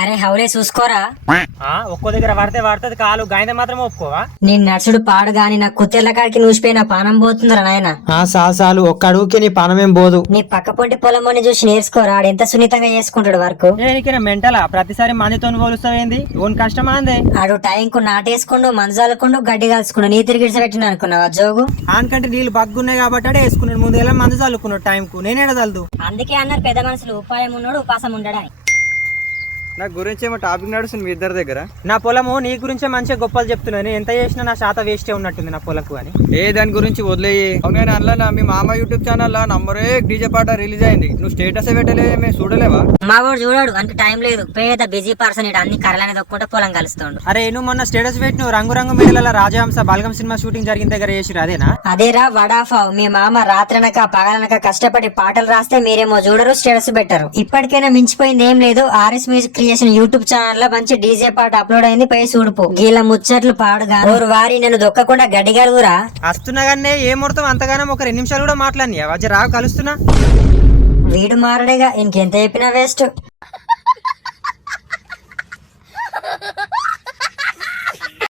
అరే హౌలే చూసుకోరా, ఒక్కో దగ్గర పడితే పడుతుంది కాలు, గాయంత మాత్రం ఒప్పుకోవా? నేను నడుచుడు పాడు గాని నా కుత్తెల కాడికి నూసిపోయిన పానం పోతుందిరా నాయన. సాలు ఒక్క అడుగుకి నీ పానమేం పోదు. నీ పక్క పొంటి పొలమోని చూసి నేర్చుకోరా, ఆడు ఎంత సున్నితంగా చేసుకుంటాడు వర్క్. నీకేనా మెంటలా? ప్రతిసారి మందితో పోలుస్తావేంది? ఓన్ కష్టమా అందే? ఆడు టైంకు నాటేసుకుండు, మంజాలకుండు, గడ్డి కాల్చుకుండు, నీ తిరిగి పెట్టిన అనుకున్నావా జోగు? ఆనకంటే నీళ్ళు బగ్గున్నాయి కాబట్టి అడే వేసుకున్నాడు. ముందు ఎలా మందు చల్లుకున్నాడు టైంకు, నేనేడ చల్దు. అందుకే అన్నారు పెద్ద మనుషులు ఉపాయం ఉన్నాడు ఉపాసం ఉండడా. నా గురించి ఏమో టాపిక్ నడుస్తుంది మీ ఇద్దరి దగ్గర. నా పొలము నీ గురించే మంచిగా గొప్పలు చెప్తున్నాను. ఎంత చేసినా నా శాత వేస్టే ఉన్నట్టుంది నా పొలకు అని. దాని గురించి వదిలేయి. అవును కానీ అందులో మీ మామ యూట్యూబ్ ఛానల్ నంబరే డీజే పాట రిలీజ్ అయింది. నువ్వు స్టేటస్ పెట్టలే, మేము చూడలేవా? మా వాడు చూడాడు, అంటే టైం లేదు, పేద బిజీ పర్సన్, ఇటు అన్ని కర్రలని దొక్కుంటే పొలం కలుస్తుండు. అరే నువ్వు మొన్న స్టేటస్ పెట్టిన రంగు మేడల రాజహంస బలగం సినిమా షూటింగ్ జరిగిన దగ్గర చేసిరు అదేనా? అదేరా వడాఫావ్. మీ మామ రాత్రనక పగలనక కష్టపడి పాటలు రాస్తే మీరేమో చూడరు, స్టేటస్ పెట్టరు. ఇప్పటికైనా మించిపోయింది ఏం లేదు. RS music creation YouTube channel లో మంచి డీజే పాట అప్లోడ్ అయింది, పోయి చూడుపో. గీల ముచ్చట్లు పాడుగా ఓరు వారి నేను దొక్కకుండా గడ్డిగలుగురా. వస్తున్నా కానీ ఏ ముహూర్తం అంతగానో ఒక 2 నిమిషాలు కూడా మాట్లాడినా వజ్ర రావు కలుస్తున్నా. వీడు మారడేగా, ఇంకెంత చెప్పినా వేస్ట్.